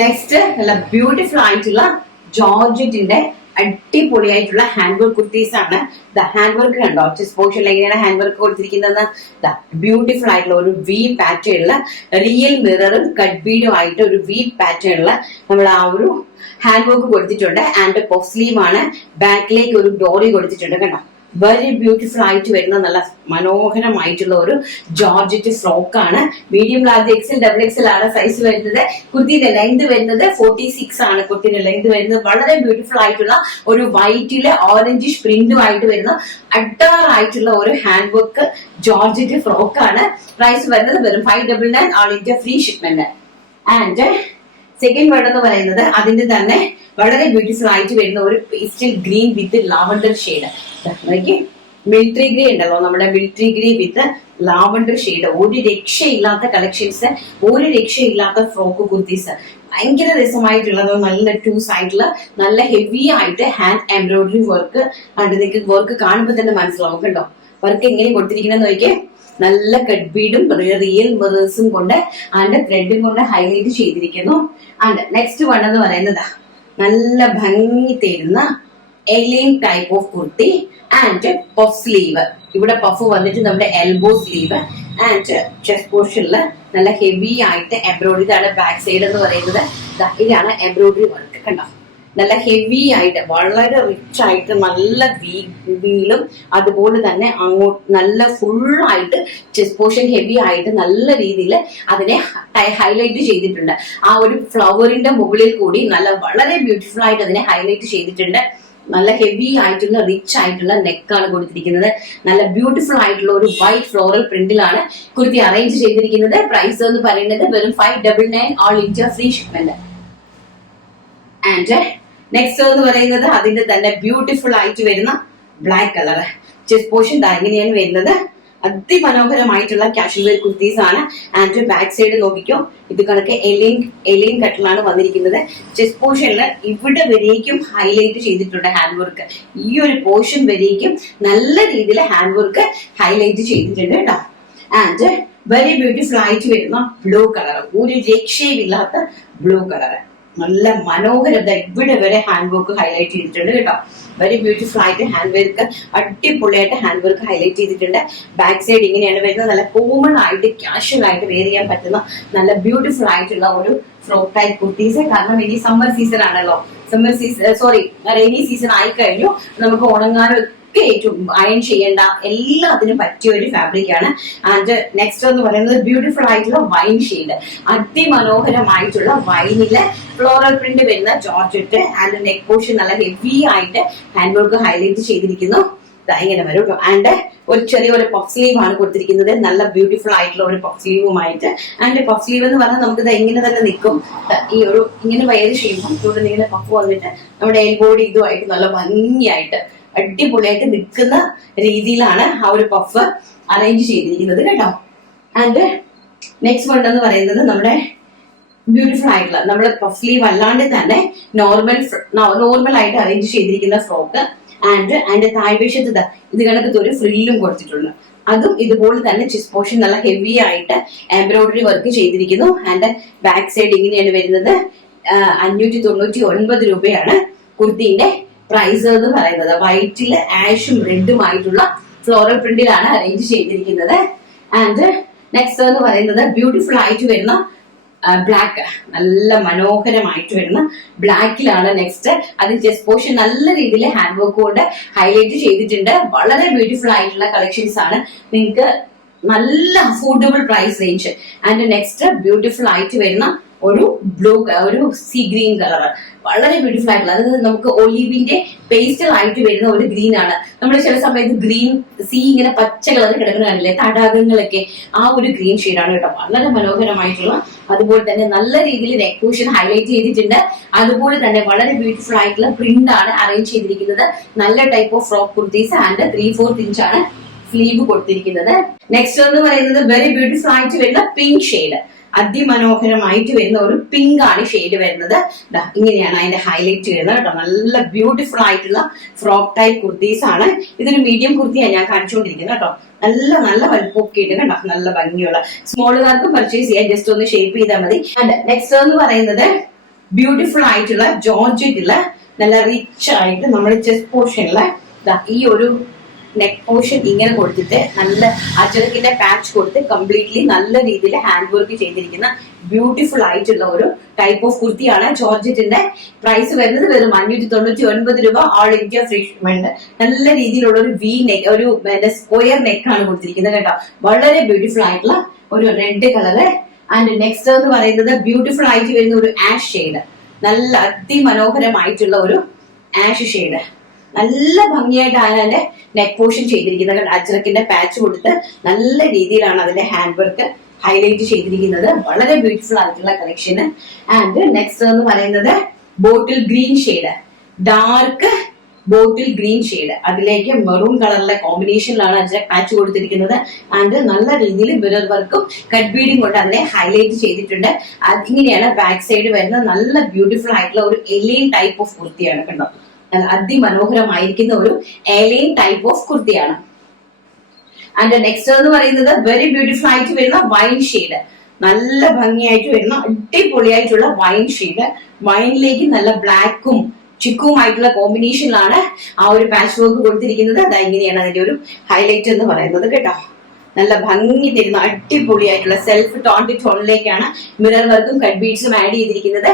Next നല്ല beautiful ആയിട്ടുള്ള ജോർജറ്റിന്റെ അടിപൊളിയായിട്ടുള്ള ഹാൻഡ് വർക്ക് കുർത്തീസ് ആണ്. ഹാൻഡ് വർക്ക് കണ്ടോ, ചെസ്റ്റ് പോർഷനിൽ എങ്ങനെയാണ് ഹാൻഡ് വർക്ക് കൊടുത്തിരിക്കുന്നത്. ബ്യൂട്ടിഫുൾ ആയിട്ടുള്ള ഒരു വി പാറ്റേണില് റിയൽ മിററും കട്ട് ബീഡും ആയിട്ട് ഒരു വി പാറ്റേണില് നമ്മൾ ആ ഒരു ഹാൻഡ് വർക്ക് കൊടുത്തിട്ടുണ്ട്. ആൻഡ് പഫ് സ്ലീവ് ആണ്. ബാക്കിലേക്ക് ഒരു ഡോറി കൊടുത്തിട്ടുണ്ട് കണ്ടോ. വെരി ബ്യൂട്ടിഫുൾ ആയിട്ട് വരുന്ന നല്ല മനോഹരമായിട്ടുള്ള ഒരു ജോർജറ്റ് ഫ്രോക്ക് ആണ്. Medium, large, XL, double XL ആണ് സൈസ് വരുന്നത്. കുർത്തിന്റെ ലെങ്ത് വരുന്നത് 46 ആണ്. കുർത്തിന്റെ ലെങ്ത് വരുന്നത് വളരെ ബ്യൂട്ടിഫുൾ ആയിട്ടുള്ള ഒരു വൈറ്റില് ഓറഞ്ചിഷ് പ്രിന്റുമായിട്ട് വരുന്ന അഡാറായിട്ടുള്ള ഒരു ഹാൻഡ് വർക്ക് ജോർജറ്റ് ഫ്രോക്ക് ആണ്. പ്രൈസ് വരുന്നത് വെറും 599 all India free shipment. And second word എന്ന് പറയുന്നത് അതിന്റെ തന്നെ വളരെ ബ്യൂട്ടിഫുൾ ആയിട്ട് വരുന്ന ഒരു പേസ്റ്റൽ ഗ്രീൻ വിത്ത് ലാവണ്ടർ ഷെയ്ഡ്. മിലിറ്ററി ഗ്രേ ഉണ്ടല്ലോ, നമ്മുടെ മിലിറ്ററി ഗ്രേ വിത്ത് ലാവണ്ടർ ഷെയ്ഡ്. ഒരു രക്ഷയില്ലാത്ത കളക്ഷൻസ്, ഒരു രക്ഷയില്ലാത്ത ഫ്രോക്ക് കുർത്തീസ്, ഭയങ്കര രസമായിട്ടുള്ളത്. നല്ല ടു സൈഡില് നല്ല ഹെവി ആയിട്ട് ഹാൻഡ് എംബ്രോയിഡറി വർക്ക് ആണ്. നിങ്ങൾക്ക് വർക്ക് കാണുമ്പോൾ തന്നെ മനസ്സിലാവും കേട്ടോ വർക്ക് എങ്ങനെ കൊടുത്തിരിക്കണമെന്ന് നോക്കിയേ. നല്ല കട്ട് ബീഡും റിയൽ മിറേഴ്സും കൊണ്ട് അതിന്റെ ത്രെഡും കൊണ്ട് ഹൈലൈറ്റ് ചെയ്തിരിക്കുന്നു. ആൻഡ് നെക്സ്റ്റ് വൺ എന്ന് പറയുന്നത് നല്ല ഭംഗി തരുന്ന A line type of kurti and puff sleeve. ഇവിടെ പഫ് വന്നിട്ട് നമ്മുടെ എൽബോ സ്ലീവ് ആൻഡ് ചെസ്റ്റ് പോർഷനിൽ നല്ല ഹെവി ആയിട്ട് എംബ്രോയിഡറി. ഇതാണ് ബാക്ക് സൈഡ് എന്ന് പറയുന്നത്. ഇതാണ് എംബ്രോയിഡറി വർക്ക് കണ്ടോ. നല്ല ഹെവി ആയിട്ട് വളരെ റിച്ച് ആയിട്ട് നല്ല വീലും അതുപോലെ തന്നെ അങ്ങോട്ട് നല്ല ഫുൾ ആയിട്ട് ചെസ്റ്റ് പോർഷൻ ഹെവി ആയിട്ട് നല്ല രീതിയിൽ അതിനെ ഹൈലൈറ്റ് ചെയ്തിട്ടുണ്ട്. ആ ഒരു ഫ്ലവറിന്റെ മുകളിൽ കൂടി നല്ല വളരെ ബ്യൂട്ടിഫുൾ ആയിട്ട് അതിനെ ഹൈലൈറ്റ് ചെയ്തിട്ടുണ്ട്. നല്ല ഹെവി ആയിട്ടുള്ള റിച്ച് ആയിട്ടുള്ള നെക്കാണ് കൊടുത്തിരിക്കുന്നത്. നല്ല ബ്യൂട്ടിഫുൾ ആയിട്ടുള്ള ഒരു വൈറ്റ് ഫ്ലോറൽ പ്രിന്റിലാണ് കുർത്തി അറേഞ്ച് ചെയ്തിരിക്കുന്നത്. പ്രൈസ് എന്ന് പറയുന്നത് വെറും 599 all India free shipment. And next എന്ന് പറയുന്നത് അതിന്റെ തന്നെ ബ്യൂട്ടിഫുൾ ആയിട്ട് വരുന്ന ബ്ലാക്ക് കളർ ചെസ്റ്റ് പോർഷൻ ഇങ്ങനെയാണ് വരുന്നത്. അതിമനോഹരമായിട്ടുള്ള കാഷ്വൽ വെയർ കുർത്തീസ് ആണ്. ആൻഡ് ബാക്ക് സൈഡ് നോക്കിക്കോ, ഇത് കണക്ക് എലൈൻ കട്ടിലാണ് വന്നിരിക്കുന്നത്. ചെസ്റ്റ് പോർഷനിൽ ഇവിടെ വരേക്കും ഹൈലൈറ്റ് ചെയ്തിട്ടുണ്ട് ഹാൻഡ് വർക്ക്. ഈ ഒരു പോർഷൻ വരേക്കും നല്ല രീതിയിൽ ഹാൻഡ് വർക്ക് ഹൈലൈറ്റ് ചെയ്തിട്ടുണ്ട് കേട്ടോ. ആൻഡ് വെരി ബ്യൂട്ടിഫുൾ ആയിട്ട് വരുന്ന ബ്ലൂ കളർ, ഒരു രക്ഷയില്ലാത്ത ബ്ലൂ കളർ, നല്ല മനോഹരത. ഇവിടെ വരെ ഹാൻഡ് വർക്ക് ഹൈലൈറ്റ് ചെയ്തിട്ടുണ്ട് കേട്ടോ. വെരി ബ്യൂട്ടിഫുൾ ആയിട്ട് ഹാൻഡ് വർക്ക്, അടിപൊളിയായിട്ട് ഹാൻഡ് വർക്ക് ഹൈലൈറ്റ് ചെയ്തിട്ടുണ്ട്. ബാക്ക് സൈഡ് ഇങ്ങനെയാണ് വരുന്നത്. നല്ല കോമൺ ആയിട്ട് കാഷ്വൽ ആയിട്ട് വെയർ ചെയ്യാൻ പറ്റുന്ന നല്ല ബ്യൂട്ടിഫുൾ ആയിട്ടുള്ള ഒരു ഫ്രോക്ക് ടൈപ്പ് കുർത്തീസ്. കാരണം ഇനി സമ്മർ സീസൺ ആണല്ലോ, റെയിനി സീസൺ ആയി കഴിഞ്ഞു. നമുക്ക് ഉണങ്ങാനൊക്കെ ഏറ്റവും അയൺ ചെയ്യേണ്ട എല്ലാത്തിനും പറ്റിയ ഒരു ഫാബ്രിക് ആണ്. ആൻഡ് നെക്സ്റ്റ് എന്ന് പറയുന്നത് ബ്യൂട്ടിഫുൾ ആയിട്ടുള്ള വൈൻ ഷെയ്ഡ്, അതിമനോഹരമായിട്ടുള്ള വൈനിലെ ഫ്ലോറൽ പ്രിന്റ് വരുന്ന ജോർജറ്റ്. ആൻഡ് നെക്ക് പോർഷൻ നല്ല ഹെവി ആയിട്ട് ഹാൻഡ് വർക്ക് ഹൈലൈറ്റ് ചെയ്തിരിക്കുന്നു. ഇങ്ങനെ വരും കേട്ടോ. ആൻഡ് ഒരു ചെറിയൊരു പഫ് സ്ലീവ് ആണ് കൊടുത്തിരിക്കുന്നത്. നല്ല ബ്യൂട്ടിഫുൾ ആയിട്ടുള്ള ഒരു പഫ് സ്ലീവുമായിട്ട്. ആൻഡ് പഫ് സ്ലീവ് എന്ന് പറഞ്ഞാൽ നമുക്ക് ഇത് ഇങ്ങനെ തന്നെ നിൽക്കും. ഈ ഒരു ഇങ്ങനെ വയർ ചെയ്യുമ്പോൾ ഇവിടെ ഇങ്ങനെ പഫ് വന്നിട്ട് നമ്മുടെ എൽബോഡി ഇതുമായിട്ട് നല്ല ഭംഗിയായിട്ട് അടിപൊളിയായിട്ട് നിൽക്കുന്ന രീതിയിലാണ് ആ ഒരു പഫ് അറേഞ്ച് ചെയ്തിരിക്കുന്നത് കേട്ടോ. ആൻഡ് നെക്സ്റ്റ് വൺ എന്ന് പറയുന്നത് നമ്മുടെ ബ്യൂട്ടിഫുൾ ആയിട്ടുള്ള നമ്മുടെ പഫ് സ്ലീവ് അല്ലാണ്ട് തന്നെ നോർമൽ ആയിട്ട് അറേഞ്ച് ചെയ്തിരിക്കുന്ന ഫ്രോക്ക്. ആൻഡ് താഴ്വശത്ത് ഇത് കണക്കത്തെ ഒരു ഫ്രില്ലും കൊടുത്തിട്ടുണ്ട്. അതും ഇതുപോലെ തന്നെ ചെസ്റ്റ് പോർഷൻ നല്ല ഹെവി ആയിട്ട് എംബ്രോയിഡറി വർക്ക് ചെയ്തിരിക്കുന്നു. ആൻഡ് ബാക്ക് സൈഡ് ഇങ്ങനെയാണ് വരുന്നത്. 599 രൂപയാണ് കുർത്തിന്റെ പ്രൈസ് എന്ന് പറയുന്നത്. വൈറ്റില് ആഷും റെഡും ആയിട്ടുള്ള ഫ്ലോറൽ പ്രിന്റിലാണ് അറേഞ്ച് ചെയ്തിരിക്കുന്നത്. ആൻഡ് നെക്സ്റ്റ് എന്ന് പറയുന്നത് ബ്യൂട്ടിഫുൾ ആയിട്ട് വരുന്ന ബ്ലാക്ക്, നല്ല മനോഹരമായിട്ട് വരുന്ന ബ്ലാക്കിലാണ് നെക്സ്റ്റ്. അതിന് ചെസ്റ്റ് പോർഷൻ നല്ല രീതിയിൽ ഹാൻഡ് വർക്ക് കൊണ്ട് ഹൈലൈറ്റ് ചെയ്തിട്ടുണ്ട്. വളരെ ബ്യൂട്ടിഫുൾ ആയിട്ടുള്ള കളക്ഷൻസ് ആണ്. നിങ്ങൾക്ക് നല്ല affordable price range. And next beautiful ആയിട്ട് വരുന്ന ഒരു ഒരു സീ ഗ്രീൻ കളർ, വളരെ ബ്യൂട്ടിഫുൾ ആയിട്ടുള്ള, അതായത് നമുക്ക് ഒലിവിന്റെ പേസ്റ്റൽ ആയിട്ട് വരുന്ന ഒരു ഗ്രീൻ ആണ്. നമ്മൾ ചില സമയത്ത് ഗ്രീൻ സീ ഇങ്ങനെ പച്ച കളർ കിടക്കുന്ന കാണില്ലേ, തടാകങ്ങളൊക്കെ, ആ ഒരു ഗ്രീൻ ഷെയ്ഡാണ് കേട്ടോ. വളരെ മനോഹരമായിട്ടുള്ള, അതുപോലെ തന്നെ നല്ല രീതിയിൽ നെക്ക് പോർഷൻ ഹൈലൈറ്റ് ചെയ്തിട്ടുണ്ട്. അതുപോലെ തന്നെ വളരെ ബ്യൂട്ടിഫുൾ ആയിട്ടുള്ള പ്രിന്റ് ആണ് അറേഞ്ച് ചെയ്തിരിക്കുന്നത്. നല്ല type of frock kurtis. And 3/4 ഇഞ്ചാണ് സ്ലീവ് കൊടുത്തിരിക്കുന്നത്. നെക്സ്റ്റ് എന്ന് പറയുന്നത് വെരി ബ്യൂട്ടിഫുൾ ആയിട്ട് വരുന്ന പിങ്ക് ഷെയ്ഡ്, അതിമനോഹരമായിട്ട് വരുന്ന ഒരു പിങ്ക് ആണ് ഷെയ്ഡ് വരുന്നത്. ഇങ്ങനെയാണ് അതിന്റെ ഹൈലൈറ്റ് വരുന്നത് കേട്ടോ. നല്ല ബ്യൂട്ടിഫുൾ ആയിട്ടുള്ള ഫ്രോക്ക് ടൈപ്പ് കുർത്തീസ് ആണ്. ഇതൊരു മീഡിയം കുർത്തിയാണ് ഞാൻ കാണിച്ചുകൊണ്ടിരിക്കുന്നത് കേട്ടോ. നല്ല വലുപ്പൊക്കെ ഇട്ട് കേട്ടോ, നല്ല ഭംഗിയുള്ള സ്മോളുകാർക്കും പർച്ചേസ് ചെയ്യാൻ, ജസ്റ്റ് ഒന്ന് ഷേപ്പ് ചെയ്താൽ മതി. നെക്സ്റ്റ് എന്ന് പറയുന്നത് ബ്യൂട്ടിഫുൾ ആയിട്ടുള്ള ജോർജറ്റില് നല്ല റിച്ച് ആയിട്ട് നമ്മുടെ ചെസ്റ്റ് പോർഷനില് ഈ ഒരു നെക്ക് പോർഷൻ ഇങ്ങനെ കൊടുത്തിട്ട് നല്ല അജറക്കിന്റെ പാച്ച് കൊടുത്ത് കംപ്ലീറ്റ്ലി നല്ല രീതിയിൽ ഹാൻഡ് വർക്ക് ചെയ്തിരിക്കുന്ന ബ്യൂട്ടിഫുൾ ആയിട്ടുള്ള ഒരു ടൈപ്പ് ഓഫ് കുർത്തിയാണ്. ജോർജറ്റിന്റെ പ്രൈസ് വരുന്നത് വെറും 599 രൂപ. All India free shipment. നല്ല രീതിയിലുള്ള ഒരു വി നെക്ക്, ഒരു സ്ക്വയർ നെക്കാണ് കൊടുത്തിരിക്കുന്നത് കേട്ടോ. വളരെ ബ്യൂട്ടിഫുൾ ആയിട്ടുള്ള ഒരു റെഡ് കളറ്. ആൻഡ് നെക്സ്റ്റ് എന്ന് പറയുന്നത് ബ്യൂട്ടിഫുൾ ആയിട്ട് വരുന്ന ഒരു ആഷ് ഷെയ്ഡ്. നല്ല അതിമനോഹരമായിട്ടുള്ള ഒരു ആഷ് ഷെയ്ഡ്. നല്ല ഭംഗിയായിട്ടാണ് അതിന്റെ നെക്ക് പോർഷൻ ചെയ്തിരിക്കുന്നത്. അജ്രക്കിന്റെ പാച്ച് കൊടുത്ത് നല്ല രീതിയിലാണ് അതിന്റെ ഹാൻഡ് വർക്ക് ഹൈലൈറ്റ് ചെയ്തിരിക്കുന്നത്. വളരെ ബ്യൂട്ടിഫുൾ ആയിട്ടുള്ള കളക്ഷന്. ആൻഡ് നെക്സ്റ്റ് എന്ന് പറയുന്നത് bottle green shade, dark bottle green shade. അതിലേക്ക് മെറൂൺ കളറിലെ കോമ്പിനേഷനിലാണ് അജ്രക് പാച്ച് കൊടുത്തിരിക്കുന്നത്. ആൻഡ് നല്ല രീതിയിൽ മിറർ വർക്കും കട്ട് ബീഡിങ് കൊണ്ട് അതിനെ ഹൈലൈറ്റ് ചെയ്തിട്ടുണ്ട്. ഇങ്ങനെയാണ് ബാക്ക് സൈഡ് വരുന്നത്. നല്ല ബ്യൂട്ടിഫുൾ ആയിട്ടുള്ള ഒരു എലിയൻ ടൈപ്പ് ഓഫ് കുർത്തിയാണ് കണ്ടോ. അതിമനോഹരമായിരിക്കുന്ന ഒരു എലിയൻ ടൈപ്പ് ഓഫ് കുർത്തിയാണ്. ആൻഡ് നെക്സ്റ്റ് എന്ന് പറയുന്നത് വെരി ബ്യൂട്ടിഫുൾ ആയിട്ട് വരുന്ന വൈൻ ഷെയ്ഡ്. നല്ല ഭംഗിയായിട്ട് വരുന്ന അടിപൊളിയായിട്ടുള്ള വൈൻ ഷെയ്ഡ്. വൈനിലേക്ക് നല്ല ബ്ലാക്കും ചിക്കുമായിട്ടുള്ള കോമ്പിനേഷനിലാണ് ആ ഒരു പാച്ച് വർക്ക് കൊടുത്തിരിക്കുന്നത്. അത് ഇങ്ങനെയാണ് അതിന്റെ ഒരു ഹൈലൈറ്റ് എന്ന് പറയുന്നത് കേട്ടോ. നല്ല ഭംഗി തരുന്ന അടിപൊളിയായിട്ടുള്ള സെൽഫ് ടോണിലേക്കാണ് മിറർ വർക്കും കട്ട് ബീഡ്സും ആഡ് ചെയ്തിരിക്കുന്നത്.